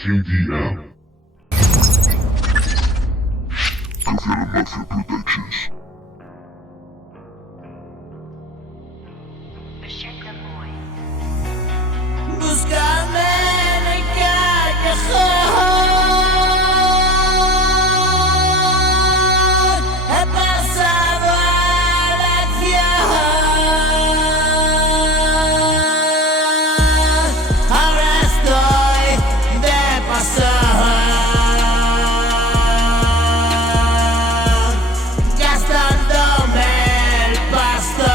KDM. Governor Mafia Productions. Búscame en el callejón, he pasado a la acción, ahora estoy de paso, gastándome el pasto.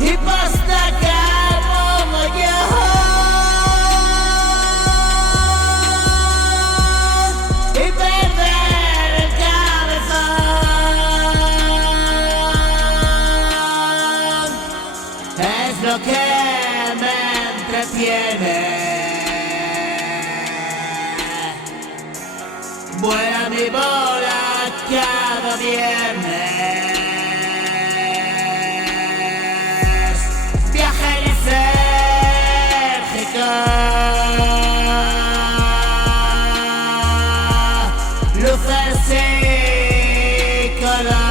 Y basta que como yo y perder el cabezón es lo que me entretiene. Vuela mi bola cada viernes. Viaje lisérgico, luces y color.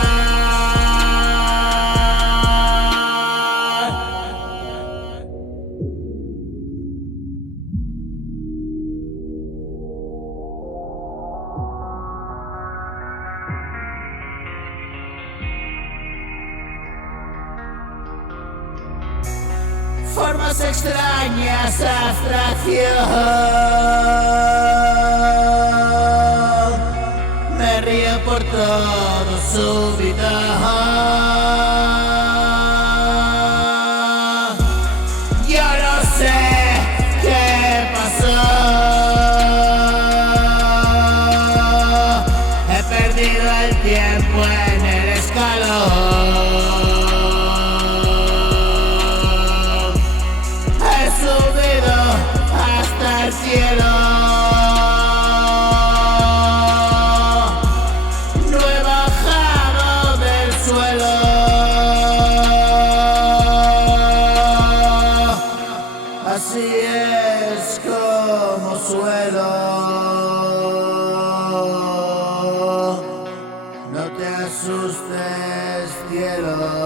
Formas extrañas, abstracción. Me río por todo su vida. Yo no sé qué pasó. He perdido el tiempo en el escalón. He subido hasta el cielo, no he bajado del suelo. Así es como suelo. No te asustes, cielo.